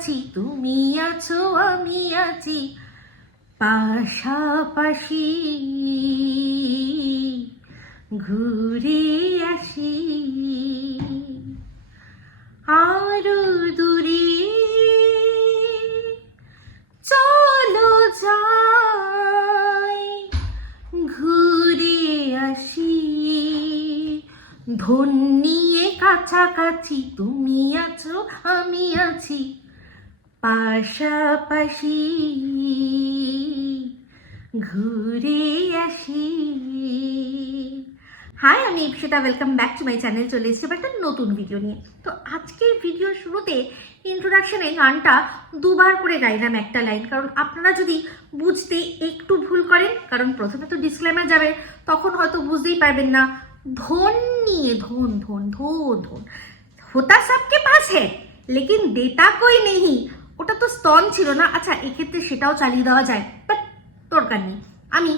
কাছাকাছি তুমি আছো আমি আছি। পাশাপাশি ঘুরে পাশাপাশি ঘুরে আসি। হাই আমি Ipsita welcome back to my channel চলে এসেছি এবার একটা নতুন ভিডিও নিয়ে। তো আজকের ভিডিওর শুরুতে ইন্ট্রোডাকশানে গানটা দুবার করে গাইলাম একটা লাইন কারণ আপনারা যদি বুঝতে একটু ভুল করেন, কারণ প্রথমে তো ডিসক্লেমার যাবে, তখন হয়তো বুঝতেই পারবেন না। ধন নিয়ে ধন ধন, ধো, ধন। হোতা সবকে পাশে, লেকিন দেতা কই নেই ওটা তো স্তন ছিল না। আচ্ছা এক্ষেত্রে সেটাও চালিয়ে দেওয়া যায় বাট দরকার নেই। আমি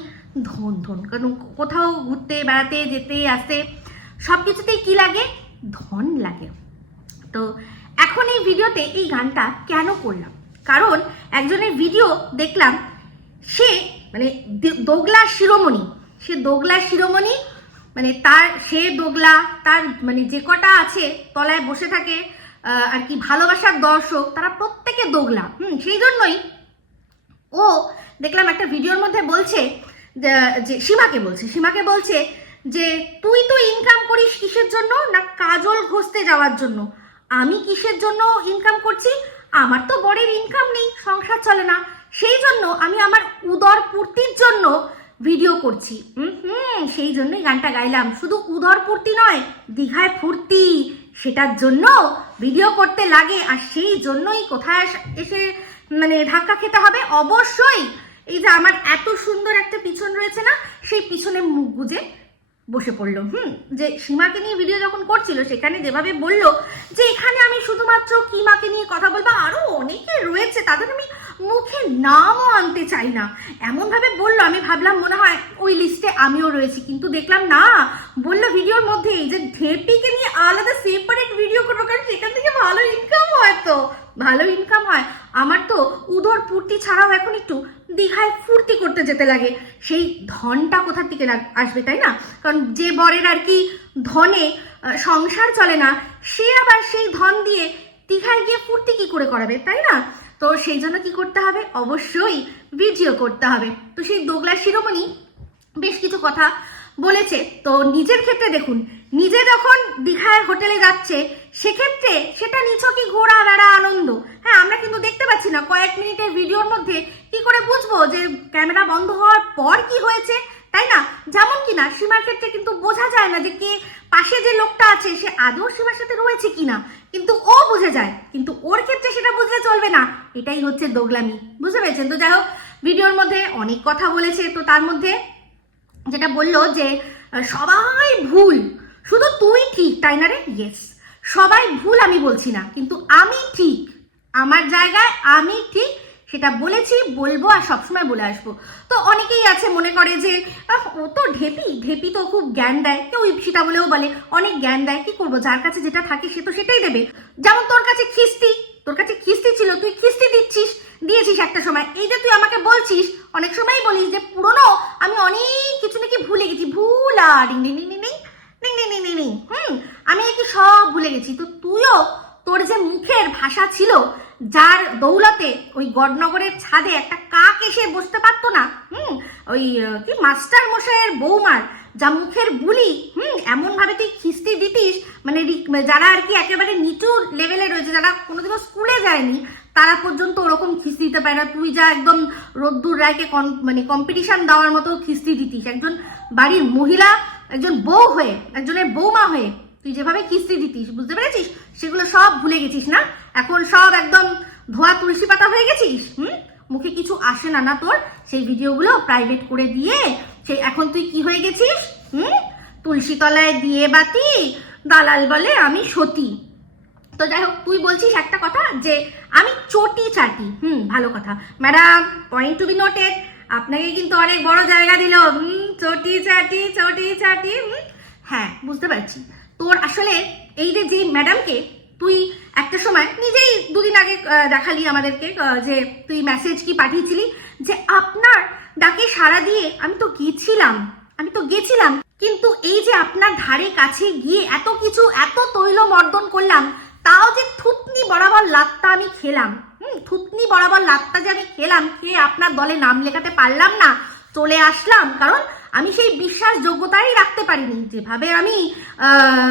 ধন ধন, কারণ কোথাও ঘুরতে, বেড়াতে, যেতে, আসতে সব কিছুতেই কী লাগে? ধন লাগে। তো এখন এই ভিডিওতে এই গানটা কেন করলাম? কারণ একজনের ভিডিও দেখলাম, সে মানে দোগলা শিরোমণি। সে দোগলা শিরোমণি মানে তার, সে দোগলা, তার মানে যে কটা আছে, তলায় বসে থাকে আর কি ভালোবাসার দর্শক, তারা প্রত্যেকে দোগলা। হুম, সেই জন্যই ও দেখলাম একটা ভিডিওর মধ্যে বলছে যে- সীমাকে বলছে সীমাকে বলছে যে, তুই তো ইনকাম করিস কিসের জন্য না কাজল ঘষতে যাওয়ার জন্য? আমি কিসের জন্য ইনকাম করছি? আমার তো বরের ইনকাম নেই, সংসার চলে না। সেই জন্য আমি আমার উদর পূর্তির জন্য ভিডিও করছি। হুম, সেই জন্যই গানটা গাইলাম। শুধু উদর পূর্তি নয়, দীঘায় ফুর্তি। সেটার জন্য ভিডিও করতে লাগে, আর সেই জন্যই কোথায় এসে মানে ধাক্কা খেতে হবে? অবশ্যই এই যে আমার এত সুন্দর একটা পিছন রয়েছে না, সেই পিছনে মুখ গুজে বসে পড়ল। হুম, যে সীমাকে নিয়ে ভিডিও যখন করছিল, সেখানে যেভাবে বলল যে এখানে আমি শুধুমাত্র কিমাকে নিয়ে কথা বলব, আরও অনেকে রয়েছে, তাদের আমি মুখে নামও আনতে চাই না। এমনভাবে বলল, আমি ভাবলাম মনে হয় ওই লিস্টে আমিও রয়েছি, কিন্তু দেখলাম না, বলল ভিডিওর মধ্যেই যে ঢেপিকে নিয়ে আলাদা সেপারেট ভিডিও করব, কারণ সেখান থেকে ভালো ইনকাম হয় তো, ভালো ইনকাম হয়। আমার তো উদর পূর্তি ছাড়াও এখন একটু দীঘায় ফুর্তি করতে যেতে লাগে। সেই ধনটা কোথার থেকে আসবে, তাই না? কারণ যে বরের আর কি ধনে সংসার চলে না, সে আবার সেই ধন দিয়ে দীঘায় গিয়ে ফুর্তি কি করে করাবে, তাই না? তো সেই জন্য কি করতে হবে? অবশ্যই ভিডিও করতে হবে। তো সেই দোগলা শিরোমণি বেশ কিছু কথা বলেছে। তো নিজের ক্ষেত্রে দেখুন নিজে যখন দীঘায় হোটেলে যাচ্ছে, সেক্ষেত্রে সেটা নিছকই ঘোরা বেড়া আনন্দ? হ্যাঁ আমরা কিন্তু দেখতে পাচ্ছি না। কয়েক মিনিটের ভিডিওর মধ্যে কি করে বুঝব যে ক্যামেরা বন্ধ হওয়ার পর কি হয়েছে, তাই না? যেমন কি না, সীমার ক্ষেত্রে কিন্তু বোঝা যায় না যে কে পাশে যে লোকটা আছে, সে আদৌ সীমার সাথে রয়েছে কিনা কিন্তু ও বুঝে যায়, কিন্তু ওর ক্ষেত্রে সেটা বুঝলে চলবে না। এটাই হচ্ছে দোগলামি। বুঝতে পেরেছেন? তো যাই হোক, ভিডিওর মধ্যে অনেক কথা বলেছে। তো তার মধ্যে যেটা বলল যে, সবাই ভুল। শুধু তুই ঠিক, তাই না রে? ইয়েস সবাই ভুল আমি বলছি না, কিন্তু আমি ঠিক। আমার জায়গায় আমি ঠিক, সেটা বলেছি, বলব আর সবসময় বলে আসব। তো অনেকেই আছে মনে করে যে ও তো ঢেপি ঢেপি তো খুব জ্ঞান দেয়। কেউ সেটা বলেও বলে, অনেক জ্ঞান দেয়, কি করব? যার কাছে যেটা থাকে সে তো সেটাই দেবে। যেমন তোর কাছে খিস্তি, তোর কাছে কিস্তি ছিল, তুই কিস্তি দিচ্ছিস, দিয়েছিস একটা সময়। এই যে তুই আমাকে বলছিস, অনেক সময়ই বলিস যে, পুরনো, আমি অনেক কিছু নাকি ভুলে গেছি, ভুল আর নেই ডিং হুম, আমি নাকি সব ভুলে গেছি। তো তুইও তোর যে মুখের ভাষা ছিল, যার দৌলতে ওই গডনগরের ছাদে একটা কাক এসে বসতে পারতো না, হুম, ওই কি মাস্টার মশাইয়ের বৌমার যা মুখের বুলি, হুম এমন ভাবে তুই খিস্তি দিতিস মানে যারা আর কি একেবারে নিচু লেভেলে রয়েছে, যারা কোনোদিনও স্কুলে যায়নি, তারা পর্যন্ত ওরকম খিস্তি দিতে পারে না। তুই যা একদম রোদ্দুর রায়কে মানে কম্পিটিশন দেওয়ার মতো খিস্তি দিতিস। একজন বাড়ির মহিলা একজন বউ হয়ে, একজনের বৌমা হয়ে তুই যেভাবে কিস্তি দিতিস, বুঝতে পেরেছিস? সেগুলো সব ভুলে গেছিস না? এখন সব একদম ধোয়া তুলসী পাতা হয়ে গেছিস? হুম? মুখে কিছু আসে না না তোর? সেই ভিডিওগুলো প্রাইভেট করে দিয়ে, সেই এখন তুই কি হয়ে গেছিস? হুম? তুলসী তলায় দিয়ে বাতি, দালাল বলে আমি সতী। তো যাই হোক, তুই বলছিস একটা কথা যে আমি চটি চাটি। হুম, ভালো কথা। Madam point to be noted আপনাকে কিন্তু অনেক বড় জায়গা দিল। চটি চাটি চটি চাটি হ্যাঁ বুঝতে পারছি। তোর আসলে এই যে যে ম্যাডামকে তুই একটা সময় নিজেই দুদিন আগে দেখালি আমাদেরকে যে তুই মেসেজ কি পাঠিয়েছিলি, যে আপনার ডাকে সাড়া দিয়ে আমি তো গেছিলাম, আমি তো গেছিলাম। কিন্তু এই যে আপনার ধারে কাছে গিয়ে এত কিছু, এত তৈল মর্দন করলাম, তাও যে থুতনি বরাবর লাত্তা আমি খেলাম। হুম, থুতনি বরাবর লাত্তা যে আমি খেলাম খেয়ে আপনার দলে নাম লেখাতে পারলাম না, চলে আসলাম, কারণ আমি সেই বিশ্বাসযোগ্যতাই রাখতে পারিনি। যেভাবে আমি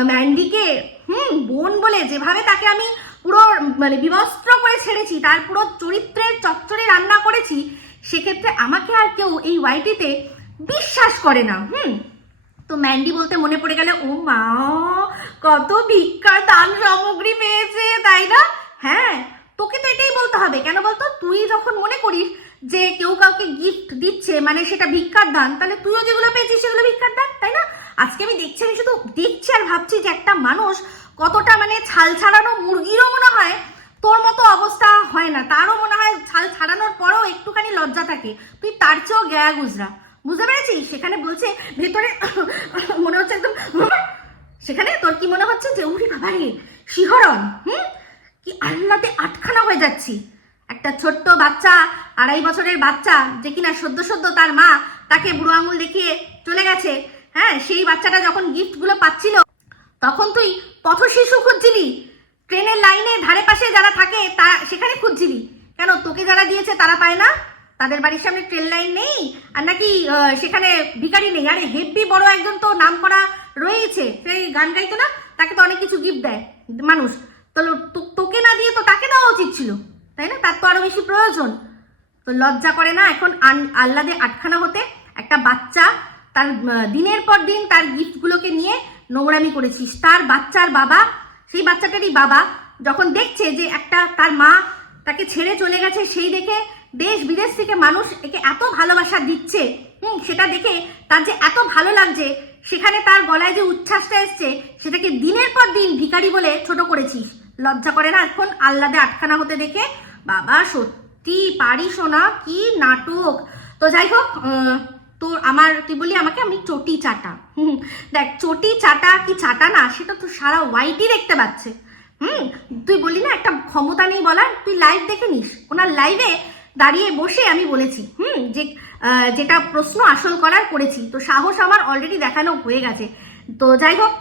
ম্যান্ডিকে, হুম, বোন বলে যেভাবে তাকে আমি পুরো মানে বিবস্ত্র করে ছেড়েছি, তার পুরো চরিত্রের চচ্চরে রান্না করেছি, সেক্ষেত্রে আমাকে আর কেউ এই ওয়াইটিতে বিশ্বাস করে না, হুম। তো ম্যান্ডি বলতে মনে পড়ে গেলে, ও মা, কত ভিক্ষার দান সামগ্রী পেয়েছে, তাই না? হ্যাঁ তোকে তো এটাই বলতে হবে, কেন বলতো? তুই যখন মনে করিস যে কেউ কাউকে গিফট দিচ্ছে মানে সেটা ভিক্ষার দান, তাহলে তুইও যেগুলো পেয়েছিস সেগুলো ভিক্ষার দান, তাই না? আজকে আমি দেখছি, আমি শুধু দেখছি আর ভাবছি যে একটা মানুষ কতটা মানে ছাল ছাড়ানো মুরগিরও মনে হয় তোর মতো অবস্থা হয় না, তারও মনে হয় ছাল ছাড়ানোর পরেও একটুখানি লজ্জা থাকে। তুই তার চেয়েও গ্যায়া গুজরা, বুঝতে পেরেছিস? সেখানে বলছে, ভেতরে মনে হচ্ছে একদম, সেখানে তোর কি মনে হচ্ছে যে উরি বাবা রে শিহরণ, হুম? কি আল্লাতে আটখানা হয়ে যাচ্ছি। একটা ছোট্ট বাচ্চা, আড়াই বছরের বাচ্চা, যে কিনা সদ্য সদ্য তার মা তাকে বুড়ো আঙুল দেখিয়ে চলে গেছে। হ্যাঁ সেই বাচ্চাটা যখন গিফটগুলো পাচ্ছিল, তখন তুই পথ শিশু খুঁজছিলি? ট্রেনের লাইনে ধারে পাশে যারা থাকে, তা সেখানে খুঁজছিলি? কেন তোকে যারা দিয়েছে তারা পায় না? তাদের বাড়ির সামনে ট্রেন লাইন নেই? আর নাকি সেখানে ভিখারি নেই? আরে, হেব্বি বড় একজন তো নাম করা রয়েছে। সেই গান গাইতো না? তাকে তো অনেক কিছু গিফট দেয়। মানুষ তাহলে তোকে না দিয়ে তো তাকে দেওয়া উচিত ছিল, তাই না? তার তো আরও বেশি প্রয়োজন। তো লজ্জা করে না এখন আহ্লাদে আটখানা হতে একটা বাচ্চা তার দিনের পর দিন তার গিফটগুলোকে নিয়ে নোংরামি করেছিস। তার বাচ্চার বাবা, সেই বাচ্চাটারই বাবা যখন দেখছে যে একটা তার মা তাকে ছেড়ে চলে গেছে, সেই দেখে দেশ বিদেশ থেকে মানুষ একে এত ভালোবাসা দিচ্ছে, হুম, সেটা দেখে তার যে এত ভালো লাগছে, সেখানে তার গলায় যে উচ্ছ্বাসটা এসছে, সেটাকে দিনের পর দিন ভিখারি বলে ছোট করেছিস। লজ্জা করে না? এখন আহ্লাদে আটখানা হতে দেখে, বাবা, সত্যি পারি শোনা কি নাটক। তো যাই হোক তোর আমার, তুই বলি আমাকে আমি চটি চাটা। দেখ, চটি চাটা কি চাটা না, সেটা তো সারা ওয়াইটি দেখতে পাচ্ছে। হুম, তুই বলি না একটা ক্ষমতা নেই বলার? তুই লাইভ দেখে নিস। ওনার লাইভে দাঁড়িয়ে বসে আমি বলেছি। হুম, যে যেটা প্রশ্ন আসল করার করেছি। তো সাহস আমার অলরেডি দেখানো হয়ে গেছে। তো যাই হোক,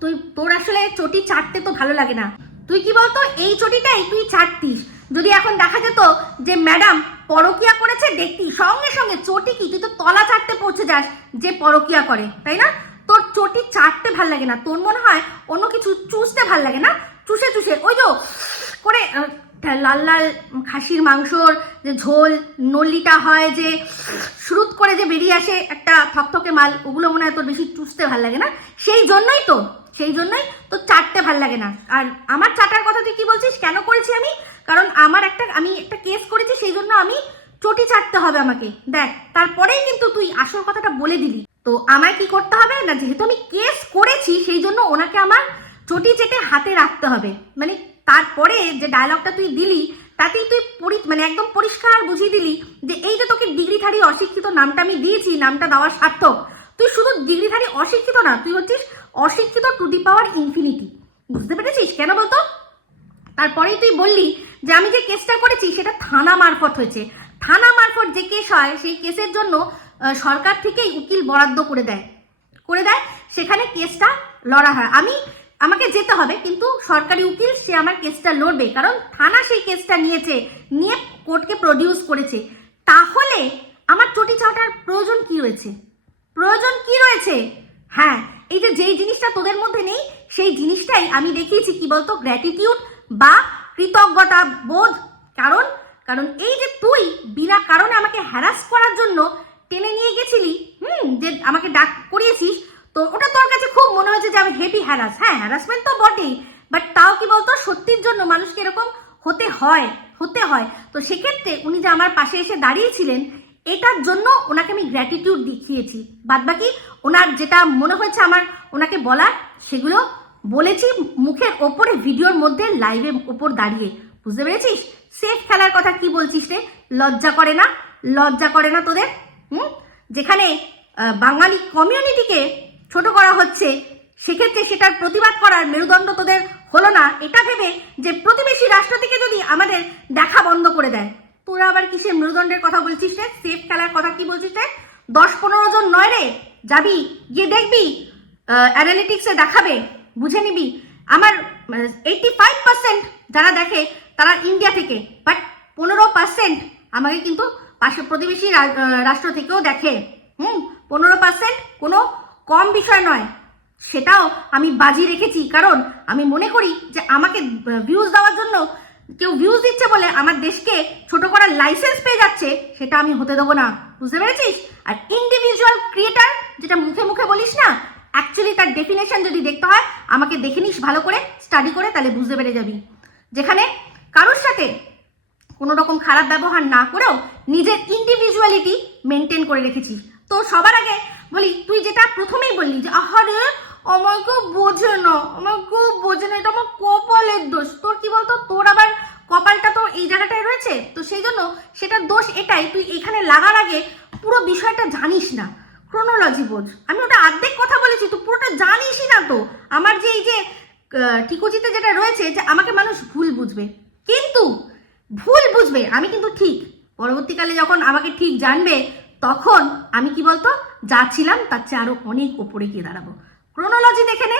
তুই, তোর আসলে চটি চাটতে তো ভালো লাগে না। তুই কি বলতো? এই চটিটাই তুই চাটতিস যদি এখন দেখা যেত যে ম্যাডাম পরকিয়া করেছে, দেখতি সঙ্গে সঙ্গে চটি কি? তুই তো তলা চাটতে পৌঁছে যাস যে পরকিয়া করে, তাই না? তোর চটি চাটতে ভালো লাগে না। তোর মনে হয় অন্য কিছু চুষতে ভালো লাগে না? চুষে চুষে। ওই যে করে লাল লাল খাসির মাংসর যে ঝোল নল্লিটা হয় যে শ্রুত করে যে বেরিয়ে আসে একটা থকথকে মাল, ওগুলো মনে হয় তোর বেশি চুষতে ভালো লাগে না? সেই জন্যই তো সেই জন্যই তো চাটতে ভালো লাগে না। আর আমার চাটার কথা তুই কি বলছিস? কেন করেছি আমি? কারণ আমার একটা, আমি একটা কেস করেছি, সেই জন্য আমি চটি চাটতে হবে আমাকে। দেখ, তারপরেই কিন্তু তুই আসল কথাটা বলে দিলি। তো আমায় কি করতে হবে? না, যেহেতু আমি কেস করেছি, সেই জন্য ওনাকে আমার চটি চেটে হাতে রাখতে হবে। মানে তারপরে যে ডায়লগটা তুই দিলি, তাতেই তুই মানে একদম পরিষ্কার বুঝিয়ে দিলি যে এই যে তোকে ডিগ্রিধারী অশিক্ষিত নামটা আমি দিয়েছি, নামটা দেওয়ার সার্থক। তুই শুধু ডিগ্রিধারী অশিক্ষিত না, তুই হচ্ছিস অশিক্ষিত টু দি পাওয়ার ইনফিনিটি বুঝতে পেরেছিস? কেন বলতো? তারপরেই তুই বললি যে আমি যে কেসটা করেছি, সেটা থানা মারফত হয়েছে। থানা মারফত যে কেস হয়, সেই কেসের জন্য সরকার থেকেই উকিল বরাদ্দ করে দেয়। করে দেয়, সেখানে কেসটা লড়া হয়। আমি, আমাকে যেতে হবে, কিন্তু সরকারি উকিল, সে আমার কেসটা লড়বে। কারণ থানা সেই কেসটা নিয়েছে, নিয়ে কোর্টকে প্রডিউস করেছে। তাহলে আমার চটি চাওয়াটার প্রয়োজন কি রয়েছে? প্রয়োজন কি রয়েছে? হ্যাঁ এই যে যেই জিনিসটা তোদের মধ্যে নেই, সেই জিনিসটাই আমি দেখিয়েছি, কি বলতো গ্র্যাটিটিউড বা কৃতজ্ঞতা বোধ। কারণ কারণ এই যে তুই বিনা কারণে আমাকে হ্যারাস করার জন্য টেনে নিয়ে গেছিলি, হুম, যে আমাকে ডাক করিয়েছিস, তো ওটা তোর কাছে খুব মনে হয়েছে যে আমি হেভি হ্যারাস হ্যাঁ হ্যারাসমেন্ট তো বটেই বাট তাও কি বলতো, সত্যির জন্য মানুষকে এরকম হতে হয় হতে হয়। তো সেক্ষেত্রে উনি যে আমার পাশে এসে দাঁড়িয়েছিলেন এটার জন্য ওনাকে আমি গ্র্যাটিটিউড দেখিয়েছি। বাদ বাকি ওনার যেটা মনে হয়েছে আমার ওনাকে বলার, সেগুলো বলেছি মুখের ওপরে, ভিডিওর মধ্যে লাইভের ওপর দাঁড়িয়ে। বুঝতে পেরেছিস? সেফ খেলার কথা কি বলছিস রে? লজ্জা করে না? লজ্জা করে না তোদের? হুম? যেখানে বাঙালি কমিউনিটিকে ছোট করা হচ্ছে, সেক্ষেত্রে সেটার প্রতিবাদ করার মেরুদণ্ড তোদের হলো না। এটা ভেবে যে প্রতিবেশী রাষ্ট্র থেকে যদি আমাদের দেখা বন্ধ করে দেয় তোরা আবার কিসের মেরুদণ্ডের কথা বলছিস রে? সেফ খেলার কথা কি বলছিস রে? দশ পনেরো জন নয় রে? যাবি? গিয়ে দেখবি? অ্যানালিটিক্সে দেখাবে। বুঝে নিবি। আমার এইটি ফাইভ পার্সেন্ট যারা দেখে, তারা ইন্ডিয়া থেকে। বাট পনেরো পার্সেন্ট আমাকে কিন্তু পাশে প্রতিবেশী রাষ্ট্র থেকেও দেখে। হুম, পনেরো পার্সেন্ট কোনো কম বিষয় নয়। সেটাও আমি বাজি রেখেছি। কারণ আমি মনে করি যে আমাকে ভিউজ দেওয়ার জন্য কেউ ভিউজ দিচ্ছে বলে আমার দেশকে ছোট করার লাইসেন্স পেয়ে যাচ্ছে, সেটা আমি হতে দেবো না। বুঝতে পেরেছিস? আর ইন্ডিভিজুয়াল ক্রিয়েটার যেটা মুখে মুখে বলিস না অ্যাকচুয়ালি তার ডেফিনেশন যদি দেখতে হয়, আমাকে দেখে নিস ভালো করে স্টাডি করে, তাহলে বুঝতে পেরে যাবি। যেখানে কারোর সাথে কোনো রকম খারাপ ব্যবহার না করেও নিজের ইন্ডিভিজুয়ালিটি মেনটেন করে রেখেছি। তো সবার আগে বলি, তুই যেটা প্রথমেই বললি যে, আহারে, আমাকে বোঝে না, আমাকে বোঝে না, এটা আমার কপালের দোষ। তোর কি বলতো? তোর আবার কপালটা তো এই জায়গাটায় রয়েছে, তো সেই জন্য সেটার দোষ এটাই, তুই এখানে লাগার আগে পুরো বিষয়টা জানিস না ক্রোনোলজি বোঝ। আমি ওটা অর্ধেক কথা বলেছি তুই পুরোটা জানিসই না তো। আমার যে এই যে ঠিকুচিতে যেটা রয়েছে যে আমাকে মানুষ ভুল বুঝবে। কিন্তু ভুল বুঝবে, আমি কিন্তু ঠিক। পরবর্তীকালে যখন আমাকে ঠিক জানবে, তখন আমি কি বলতো, যা ছিলাম তার চেয়ে আরও অনেক ওপরে গিয়ে দাঁড়াবো। ক্রোনোলজি দেখে নে।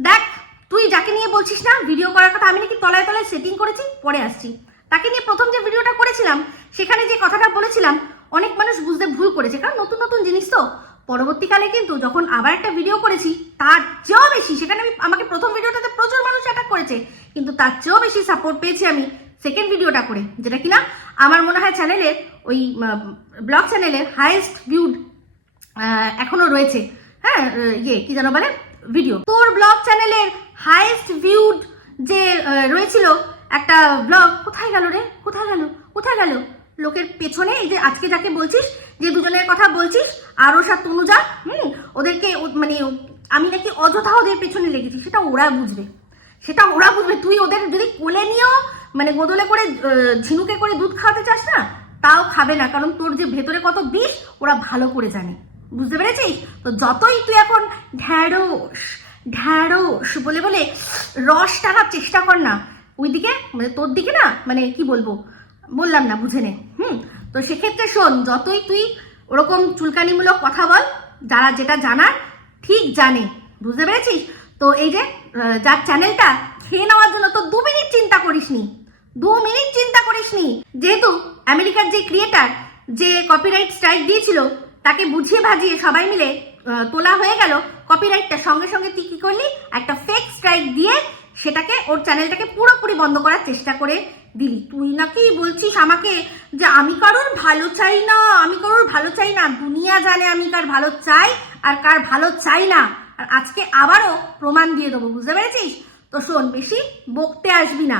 দেখ তুই যাকে নিয়ে বলছিস না ভিডিও করার কথা আমি নাকি তলায় তলায় সেটিং করেছি, পরে আসছি। তাকে নিয়ে প্রথম যে ভিডিওটা করেছিলাম, সেখানে যে কথাটা বলেছিলাম, অনেক মানুষ বুঝতে ভুল করেছে, কারণ নতুন নতুন জিনিস তো। পরবর্তীকালে কিন্তু যখন আবার একটা ভিডিও করেছি, তার চেয়েও বেশি, সেখানে আমি, আমাকে প্রথম ভিডিওটাতে প্রচুর মানুষ অ্যাটাক করেছে, কিন্তু তার চেয়েও বেশি সাপোর্ট পেয়েছি আমি সেকেন্ড ভিডিওটা করে, যেটা কিনা আমার মনে হয় চ্যানেলের ওই ব্লগ চ্যানেলের হায়েস্ট ভিউড এখনও রয়েছে। হ্যাঁ ইয়ে কি যেন বলে? ভিডিও তোর ব্লগ চ্যানেলের হাইয়েস্ট ভিউড যে রয়েছিল একটা ব্লগ কোথায় গেল রে? কোথায় গেল? কোথায় গেল? লোকের পেছনে এই যে আজকে যাকে বলছিস, যে দুজনের কথা বলছিস আরও সাত তনুজা, হুম, ওদেরকে মানে আমি নাকি অযথা ওদের পেছনে লেগেছি, সেটা ওরা বুঝবে। সেটা ওরা বুঝবে। তুই ওদের যদি কোলে নিয়েও মানে গোদলে করে ঝিনুকে করে দুধ খাওয়াতে চাস না, তাও খাবে না, কারণ তোর যে ভেতরে কত বিষ, ওরা ভালো করে জানে। বুঝতে পেরেছিস? তো যতই তুই এখন ঢ্যাঁড়স ঢ্যাঁড়স বলে বলে রস টানার চেষ্টা কর না, ওইদিকে মানে তোর দিকে না মানে কি বলব, বললাম না, বুঝে নে, হুম? তো সেক্ষেত্রে শোন, যতই তুই ওরকম চুলকানিমূলক কথা বল, যারা যেটা জানার ঠিক জানে, বুঝতে পেরেছিস? তো এই যে যার চ্যানেলটা খেয়ে নেওয়ার জন্য তো দু মিনিট চিন্তা করিসনি, দু মিনিট চিন্তা করিসনি। যেহেতু আমেরিকার যে ক্রিয়েটার যে কপিরাইট স্ট্রাইক দিয়েছিল তাকে বুঝিয়ে ভাজিয়ে সবাই মিলে তোলা হয়ে গেল কপিরাইটটা সঙ্গে সঙ্গে তুই কি করলি? একটা ফেক স্ট্রাইক দিয়ে সেটাকে, ওর চ্যানেলটাকে পুরোপুরি বন্ধ করার চেষ্টা করে দিলি। তুই নাকি বলছিস আমাকে যে আমি কারোর ভালো চাই না, আমি কারোর ভালো চাই না। দুনিয়া জানে আমি কার ভালো চাই আর কার ভালো চাই না। আর আজকে আবারও প্রমাণ দিয়ে দেবো, বুঝতে পেরেছিস? তো শোন, বেশি বকতে আসবি না।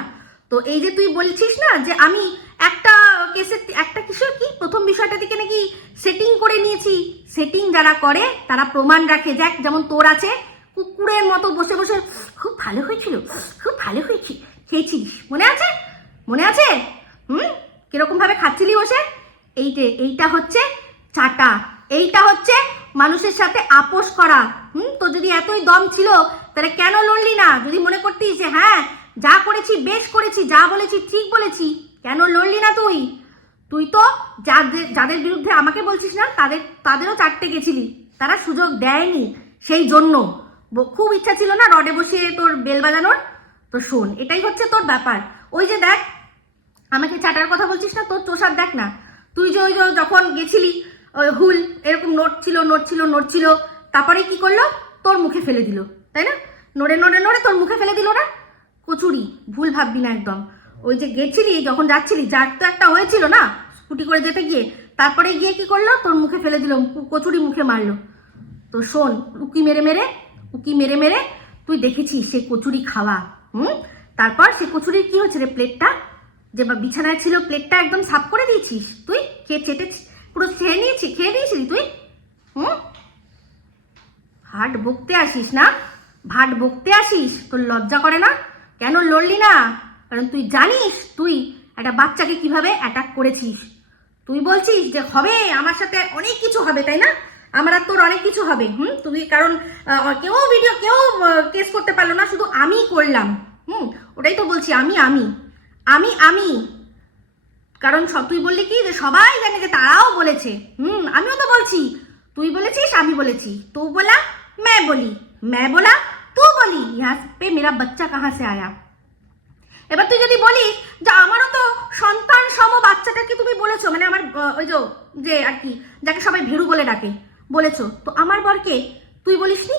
তো এই যে তুই বলছিস না যে আমি একটা কেসের একটা কিসের কি? প্রথম বিষয়টা থেকে নাকি সেটিং করে নিয়েছি। সেটিং যারা করে, তারা প্রমাণ রাখে। যাক যেমন তোর আছে, কুকুরের মতো বসে বসে, খুব ভালো হয়েছিল, খুব ভালো হয়েছি খেয়েছিস মনে আছে? মনে আছে? হুম? কীরকম ভাবে খাচ্ছিলি বসে? এই যে এইটা হচ্ছে চাটা। এইটা হচ্ছে মানুষের সাথে আপোষ করা। হুম? তো যদি এতই দম ছিল, তাহলে কেন লড়লি না? যদি মনে করতিস যে হ্যাঁ যা করেছি, বেশ করেছি, যা বলেছি, ঠিক বলেছি। কেন লড়লি না তুই? তুই তো যাদের যাদের বিরুদ্ধে আমাকে বলছিস না, তাদের, তাদেরও চারটে গেছিলি। তারা সুযোগ দেয়নি সেই জন্য। খুব ইচ্ছা ছিল না রডে বসিয়ে তোর বেল বাজানোর? তো শোন, এটাই হচ্ছে তোর ব্যাপার। ওই যে দেখ, আমাকে চাটার কথা বলছিস না, তোর তোষার দেখ না। তুই যে ওই যে যখন গেছিলি, ওই হুল, এরকম নোট ছিল নোট ছিল নোট ছিল, তারপরে কি করল? তোর মুখে ফেলে দিল, তাই না? নড়ে নড়ে নড়ে তোর মুখে ফেলে দিল না? কচুরি, ভুল ভাববি না একদম। ওই যে গেছিলি, যখন যাচ্ছিলি, যার তো একটা হয়েছিল না, স্কুটি করে যেতে গিয়ে, তারপরে গিয়ে কি করল? তোর মুখে ফেলে দিল কচুরি মুখে মারলো। তো শোন, উকি মেরে মেরে, উকি মেরে মেরে, তুই দেখেছিস সে কচুরি খাওয়া, হুম? তারপর সে কচুরির কি হচ্ছে রে প্লেটটা? যে বা বিছানায় ছিল প্লেটটা একদম সাফ করে দিয়েছিস তুই? খেয়ে চেটে পুরো খেয়ে নিয়েছি, খেয়ে দিয়েছিলি তুই? হুম? ভাট বকতে আসিস না? ভাট বকতে আসিস? তোর লজ্জা করে না? কেন লড়লি না? কারণ তুই জানিস তুই একটা বাচ্চাকে কিভাবে অ্যাটাক করেছিস তুই বলছিস যে হবে আমার সাথে অনেক কিছু হবে তাই না আমার আর তোর অনেক কিছু হবে হুম তুই কারণ আহ, কেউ ভিডিও কেউ কেস করতে পারলো না শুধু আমি করলাম হুম ওটাই তো বলছি আমি আমি আমি আমি কারণ সব তুই বললি কি যে সবাই জানে যে তারাও বলেছে হুম আমিও তো বলছি তুই বলেছিস আমি বলেছি তু বলা मैं बोली मैं बोला तू बोली यहाँ पे मेरा बच्चा कहाँ से आया এবার তুই যদি বলিস যে আমারও তো সন্তান সম বাচ্চাটাকে তুমি বলেছ? মানে আমার ওই যে যে আর কি, যাকে সবাই ভেরু বলে ডাকে, বলেছ। তো আমার বরকে তুই বলিসনি?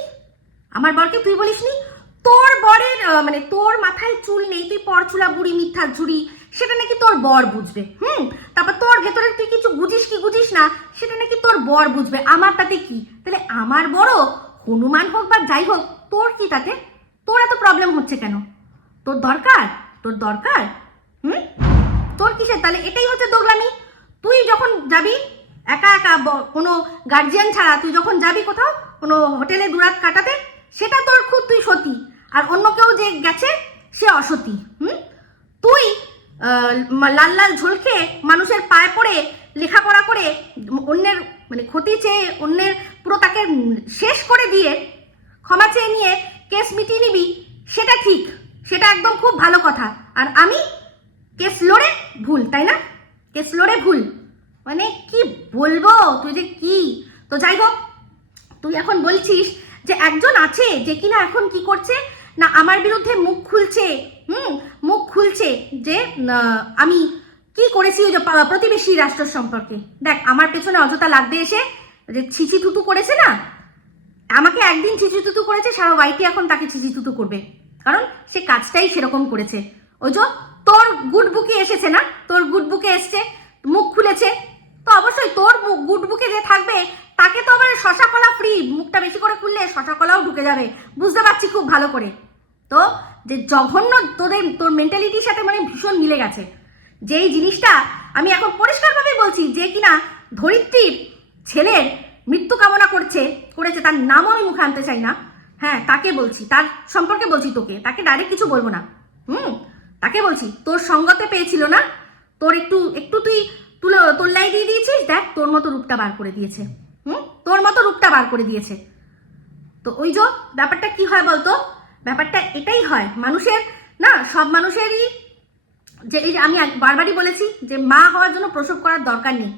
আমার বরকে তুই বলিসনি? তোর বরের মানে তোর মাথায় চুল নেই, তুই পরচুলা বুড়ি, মিথ্যা ঝুড়ি, সেটা নাকি তোর বর বুঝবে, হুম? তারপর তোর ভেতরে তুই কিছু বুঝিস কি বুঝিস না, সেটা নাকি তোর বর বুঝবে। আমার তাতে কি? তাহলে আমার বড় হনুমান হোক বা যাই হোক, তোর কি তাতে? তোর এত প্রবলেম হচ্ছে কেন? তোর দরকার? তোর দরকার? হুম? তোর কিসের? তাহলে এটাই হচ্ছে দোগলামি। তুই যখন যাবি, একা একা কোনো গার্জিয়ান ছাড়া, তুই যখন যাবি কোথাও, কোনো হোটেলে দুরাত কাটাতে, সেটা তোর খুব তুই সতী। আর অন্য কেউ যে গেছে, সে অসতী। হুম? তুই লাল লাল ঝোল মানুষের পায়ে পড়ে, লেখাপড়া করে, অন্যের মানে ক্ষতি চেয়ে অন্যের পুরো তাকে শেষ করে দিয়ে ক্ষমা চেয়ে নিয়ে কেস মিটিয়ে নিবি, সেটা ঠিক। সেটা একদম খুব ভালো কথা। আর আমি কেস লড়ে ভুল, তাই না? কেস লড়ে ভুল। মানে কি বলব? তুই যে কি? তো যাই হোক, তুই এখন বলছিস যে একজন আছে যে কিনা এখন কি করছে? না, আমার বিরুদ্ধে মুখ খুলছে। হুম, মুখ খুলছে যে আমি কি করেছি ওই যে প্রতিবেশী রাষ্ট্র সম্পর্কে? দেখ, আমার পেছনে অযথা লাগতে এসে যে ছিচি থুতু করেছে না? আমাকে একদিন ছিচি তুতু করেছে, সারা বাড়িতে এখন তাকে ছিচি থুতু করবে। কারণ সে কাজটাই সেরকম করেছে। ওই যে তোর গুড বুকে এসেছে না? তোর গুড বুকে এসছে, মুখ খুলেছে। তো অবশ্যই তোর গুড বুকে যে থাকবে, তাকে তো আবার শশা কলা ফ্রি মুখটা বেশি করে খুললে শশা কলাও ঢুকে যাবে। বুঝতে পারছি খুব ভালো করে। তো যে জঘন্য তোদের, তোর মেন্টালিটির সাথে মানে ভীষণ মিলে গেছে। যেই জিনিসটা আমি এখন পরিষ্কারভাবে বলছি, যে কিনা ধরিত্রীর ছেলের মৃত্যু কামনা করছে, করেছে, তার নামও আমি মুখে আনতে চাই না। হ্যাঁ তাকে বলছি, তার সম্পর্কে বলছি তোকে, তাকে ডাইরেক্ট কিছু বলব না। হুম, তাকে বলছি, তোর সঙ্গতে পেয়েছিল না? তোর একটু একটু তুই তুলে তোল্লাই দিয়ে দিয়েছিস? দেখ, তোর মতো রূপটা বার করে দিয়েছে। হুম, তোর মতো রূপটা বার করে দিয়েছে। তো ওই যে, ব্যাপারটা কি হয় বলতো? ব্যাপারটা এটাই হয়, মানুষের, না, সব মানুষেরই যে এই যে আমি বারবারই বলেছি যে মা হওয়ার জন্য প্রসব করার দরকার নেই।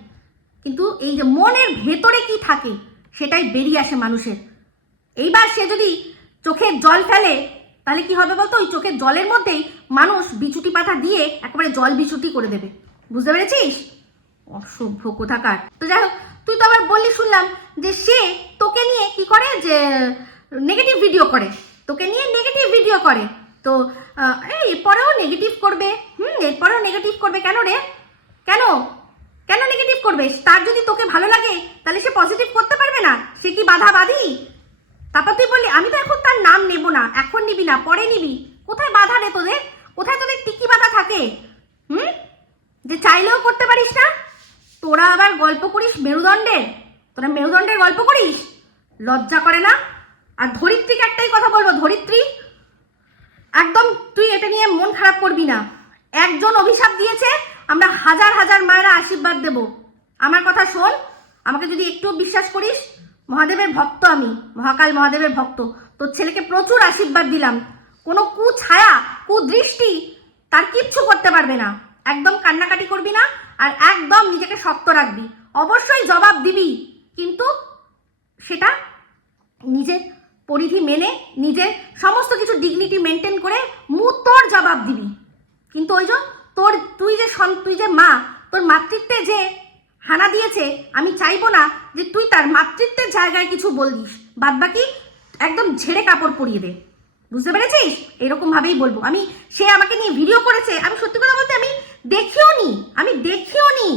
কিন্তু এই যে মনের ভেতরে কি থাকে, সেটাই বেরিয়ে আসে মানুষের। এইবার সে যদি চোখের জল ফেলে, তাহলে কি হবে বলতো? ওই চোখের জলের মধ্যেই মানুষ বিচুটি পাতা দিয়ে একেবারে জল বিচুটি করে দেবে। বুঝতে পেরেছিস? অসভ্য কোথাকার। তো যাই হোক, তুই তো আবার বললি শুনলাম যে সে তোকে নিয়ে কি করে? যে নেগেটিভ ভিডিও করে। তোকে নিয়ে নেগেটিভ ভিডিও করে। তো এরপরেও নেগেটিভ করবে। হুম, এরপরেও নেগেটিভ করবে কেন রে? কেন? কেন নেগেটিভ করবে? তার যদি তোকে ভালো লাগে, তাহলে সে পজিটিভ করতে পারবে না। সে কি বাধা বাধি? তারপর তুই বললি, আমি তো এখন তার নাম নেব না। এখন নিবি না, পরে নিবি। কোথায় বাধা রে তোদের? কোথায় তোদের টিকি বাধা থাকে? হুম? যে চাইলেও করতে পারিস না? তোরা আবার গল্প করিস মেরুদণ্ডের তোরা মেরুদণ্ডের গল্প করিস? লজ্জা করে না? আর ধরিত্রীকে একটাই কথা বলব, ধরিত্রী, একদম তুই এটা নিয়ে মন খারাপ করবি না। একজন অভিশাপ দিয়েছে, আমরা হাজার হাজার মায়েরা আশীর্বাদ দেব। আমার কথা শোন, আমাকে যদি একটু বিশ্বাস করিস মহাদেবের ভক্ত আমি, মহাকাল মহাদেবের ভক্ত। তোর ছেলেকে প্রচুর আশীর্বাদ দিলাম। কোনো কু ছায়া কুদৃষ্টি তার কিচ্ছু করতে পারবে না। একদম কান্নাকাটি করবি না আর একদম নিজেকে শক্ত রাখবি। অবশ্যই জবাব দিবি, কিন্তু সেটা নিজের পরিধি মেনে, নিজের সমস্ত কিছু ডিগনিটি মেনটেন করে মু তোর জবাব দিবি। কিন্তু ওই যে তোর, তুই যে তুই যে মা, তোর মাতৃত্বে যে হানা দিয়েছে, আমি চাইব না যে তুই তার মাতৃত্বের জায়গায় কিছু বলিস বাদ বাকি একদম ঝেড়ে কাপড় পরিয়ে দে। বুঝতে পেরেছিস? এরকম ভাবেই বলব। আমি, সে আমাকে নিয়ে ভিডিও করেছে। আমি সত্যি কথা বলতে আমি দেখিও নি। আমি দেখিও নি।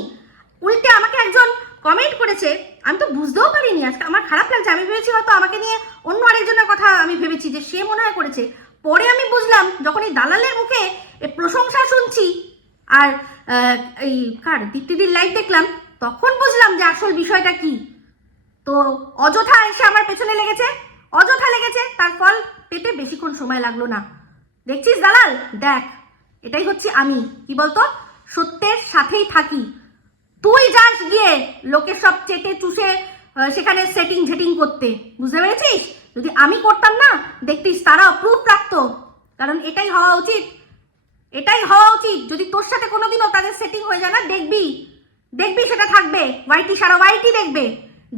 উল্টে আমাকে একজন কমেন্ট করেছে। আমি তো বুঝতেও পারিনি। আজকে আমার খারাপ লাগছে। আমি ভেবেছি হয়তো আমাকে নিয়ে অন্য আরেকজনের কথা আমি ভেবেছি যে সে মনে হয় করেছে। পরে আমি বুঝলাম, যখন এই দালালের মুখে প্রশংসা শুনছি, আর এই কার, দীপ্তিদির লাইভ দেখলাম তখন বুঝলাম যে আসল বিষয়টা কি। তো অযথা এসে আমার পেছনে লেগেছে, অযথা লেগেছে, তার ফল পেতে বেশিক্ষণ সময় লাগল না। দেখছিস দালাল? দেখ, এটাই হচ্ছে আমি, কি বলতো? সত্যের সাথেই থাকি। তুই যাস গিয়ে লোকের সব চেটে চুষে সেখানে সেটিং ঝেটিং করতে। বুঝতে পেরেছিস? যদি আমি করতাম না, দেখতিস তারা প্রুফ রাখতো কারণ এটাই হওয়া উচিত। এটাই হওয়া উচিত। যদি তোর সাথে কোনোদিনও তাদের সেটিং হয়ে যায় না, দেখবি। দেখবি সেটা থাকবে। ওয়াইটি সারা ওয়াইটি দেখবে।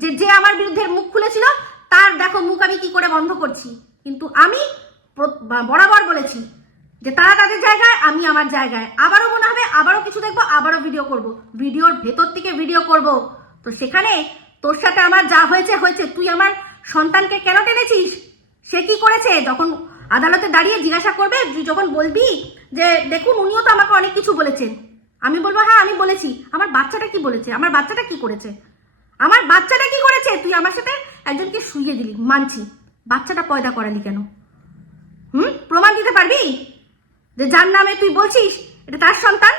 যে যে আমার বিরুদ্ধে মুখ খুলেছিল, তার দেখো মুখ আমি কি করে বন্ধ করছি। কিন্তু আমি বরাবর বলেছি যে, তারা তাদের জায়গায়, আমি আমার জায়গায়। আবারও মনে হবে, আবারও কিছু দেখব, আবারও ভিডিও করব। ভিডিওর ভেতর থেকে ভিডিও করব। তো সেখানে তোর সাথে আমার যা হয়েছে হয়েছে। তুই আমার সন্তানকে কেন টেনেছিস? সে কি করেছে? যখন আদালতে দাঁড়িয়ে জিজ্ঞাসা করবে, তুই যখন বলবি যে, দেখুন, উনিও তো আমাকে অনেক কিছু বলেছেন। আমি বলব হ্যাঁ আমি বলেছি। আমার বাচ্চাটা কি বলেছে? আমার বাচ্চাটা কি করেছে? আমার বাচ্চাটা কি করেছে? তুই আমার সাথে একজনকে শুইয়ে দিলি, মানছি। বাচ্চাটা পয়দা করালি কেন? হুম? প্রমাণ দিতে পারবি? যে যার নামে তুই বলছিস, এটা তার সন্তান?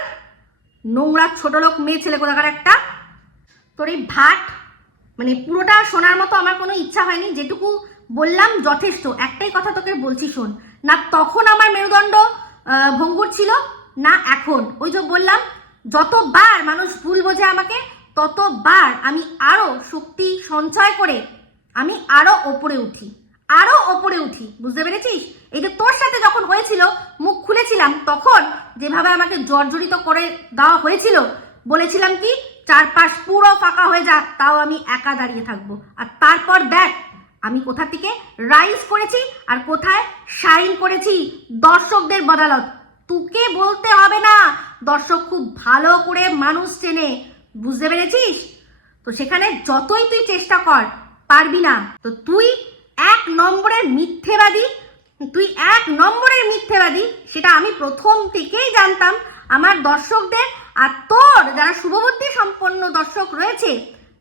নোংরা, ছোট লোক, মেয়ে, ছেলে, কোথাকার একটা? তোর এই ভাট মানে পুরোটা শোনার মতো আমার কোনো ইচ্ছা হয়নি। যেটুকু বললাম যথেষ্ট। একটাই কথা তোকে বলছি শোন। না তখন আমার মেরুদণ্ড ভঙ্গুর ছিল, না এখন। ওই যে বললাম যতবার মানুষ ভুল বোঝে আমাকে, ততবার আমি আরও শক্তি সঞ্চয় করে আমি আরও ওপরে উঠি। আরও ওপরে উঠি, বুঝতে পেরেছিস? এই যে তোর সাথে যখন হয়েছিল, মুখ খুলেছিলাম, তখন যেভাবে আমাকে জর্জরিত করে দেওয়া হয়েছিল, বলেছিলাম কি, চারপাশ পুরো ফাঁকা হয়ে যাক তাও আমি একা দাঁড়িয়ে থাকব। আর তারপর দেখ, আমি কোথা থেকে রাইজ করেছি আর কোথায় শাইন করেছি, দর্শকদের বদালত। তোকে বলতে হবে না। দর্শক খুব ভালো করে মানুষ চেনে। বুঝতে পেরেছিস? তো সেখানে যতই তুই চেষ্টা কর, পারবি না। তো তুই এক নম্বরের মিথ্যেবাদী, তুই এক নম্বরের মিথ্যেবাদী, সেটা আমি প্রথম থেকেই জানতাম। আমার দর্শকদের আর তোর যারা শুভবুদ্ধি সম্পন্ন দর্শক রয়েছে,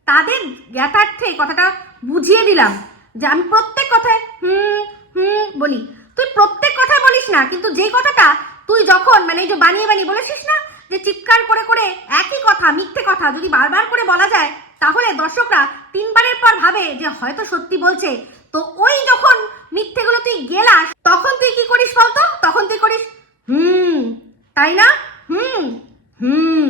তাদের জ্ঞাতার্থে কথাটা বুঝিয়ে দিলাম। যে আমি প্রত্যেক কথায় হুম হুম বলি। তুই প্রত্যেক কথায় বলিস না, কিন্তু যে কথাটা তুই যখন মানে এই যে বানিয়ে বানিয়ে বলেছিস না, যে চিৎকার করে করে একই কথা, মিথ্যে কথা যদি বারবার করে বলা যায়, তাহলে দর্শকরা তিনবারের পর ভাবে যে হয়তো সত্যি বলছে। তো ওই যখন মিথ্যেগুলো তুই গেলাস, তখন তুই কি করিস বলতো? তখন তুই করিস, হুম, তাই না? হুম হুম,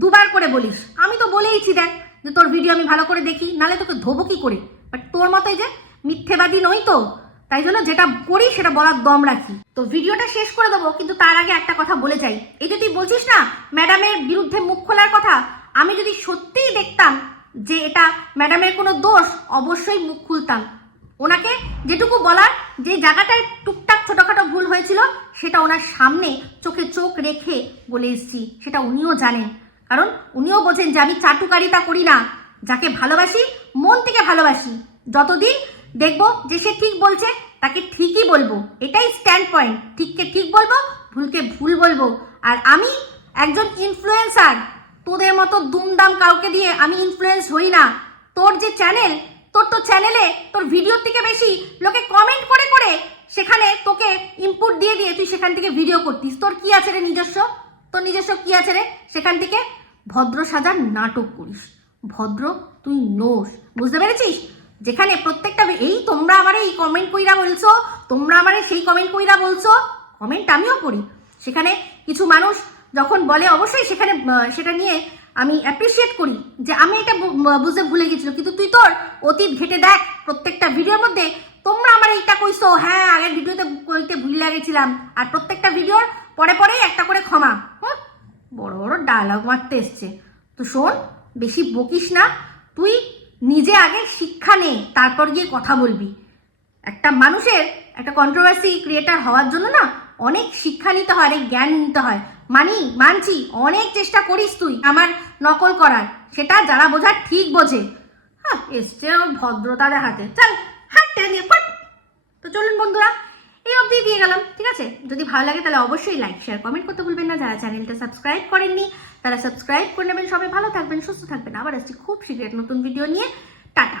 দুবার করে বলিস। আমি তো বলেইছি দেখ, যে তোর ভিডিও আমি ভালো করে দেখি, নালে তোকে ধোবো কি করে? বাট তোর মতোই যে মিথ্যেবাদী নই তো। তাই জন্য যেটা করি সেটা বলার দম রাখি। তো ভিডিওটা শেষ করে দেবো, কিন্তু তার আগে একটা কথা বলে যাই। এই যে তুই বলছিস না ম্যাডামের বিরুদ্ধে মুখ খোলার কথা, আমি যদি সত্যিই দেখতাম যে এটা ম্যাডামের কোনো দোষ, অবশ্যই মুখ খুলতাম। ওনাকে যেটুকু বলার, যে জায়গাটায় টুকটাক ছোটখাটো ভুল হয়েছিল, সেটা ওনার সামনে চোখে চোখ রেখে বলে এসেছি। সেটা উনিও জানেন। কারণ উনিও বোঝেন যে আমি চাটুকারিতা করি না, যাকে ভালোবাসি, মন থেকে ভালোবাসি। যতদিন দেখব যে সে ঠিক বলছে, তাকে ঠিকই বলব। এটাই স্ট্যান্ড পয়েন্ট ঠিককে ঠিক বলব, ভুলকে ভুল বলব। আর আমি একজন ইনফ্লুয়েন্সার তোদের মতো দুমদাম কাউকে দিয়ে আমি ইনফ্লুয়েন্স হই না। তোর যে চ্যানেল তোর তো চ্যানেলে তোর ভিডিওর থেকে বেশি লোকে কমেন্ট করে করে সেখানে তোকে ইনপুট দিয়ে দিয়ে তুই সেখান থেকে ভিডিও করতিস। তোর কি আছে রে নিজস্ব? তোর নিজস্ব কি আছে রে? সেখান থেকে ভদ্র সাজার নাটক করিস। ভদ্র তুই নোস। বুঝতে পেরেছিস? যেখানে প্রত্যেকটা এই তোমরা আমার এই কমেন্ট কইরা বলছো, তোমরা আমার সেই কমেন্ট কইরা বলছো কমেন্ট আমিও করি। সেখানে কিছু মানুষ যখন বলে, অবশ্যই সেখানে সেটা নিয়ে আমি অ্যাপ্রিসিয়েট করি যে আমি এটা বুঝতে ভুলে গেছিল। কিন্তু তুই তোর অতীত ঘেটে দেখ, প্রত্যেকটা ভিডিওর মধ্যে তোমরা আমার এইটা কইছো হ্যাঁ আগের ভিডিওতে কইতে ভুলে গেছিলাম আর প্রত্যেকটা ভিডিওর পরে পরেই একটা করে ক্ষমা। হুম, বড় বড় ডায়লগ মারতে এসছে। তো শোন, বেশি বকিস না। তুই নিজে আগে শিক্ষা নে, তারপর গিয়ে কথা বলবি। একটা মানুষের একটা কন্ট্রোভার্সি ক্রিয়েটার হওয়ার জন্য না অনেক শিক্ষা নিতে হয়, অনেক জ্ঞান নিতে হয়। মানি, মানছি, অনেক চেষ্টা করিস তুই আমার নকল করার। সেটা যারা বোঝার ঠিক বোঝে। হ্যাঁ এসছে ভদ্রতা দেখাতে চল হ্যাঁ নিয়ে তো চলুন বন্ধুরা, এই অবধি দিয়ে গেলাম, ঠিক আছে? যদি ভালো লাগে তাহলে অবশ্যই লাইক শেয়ার কমেন্ট করতে ভুলবেন না। যারা চ্যানেলটা সাবস্ক্রাইব করেননি তারা সাবস্ক্রাইব করে নেবেন। সবাই ভালো থাকবেন, সুস্থ থাকবেন। আবার আসছি খুব শীঘ্র নতুন ভিডিও নিয়ে। টাটা।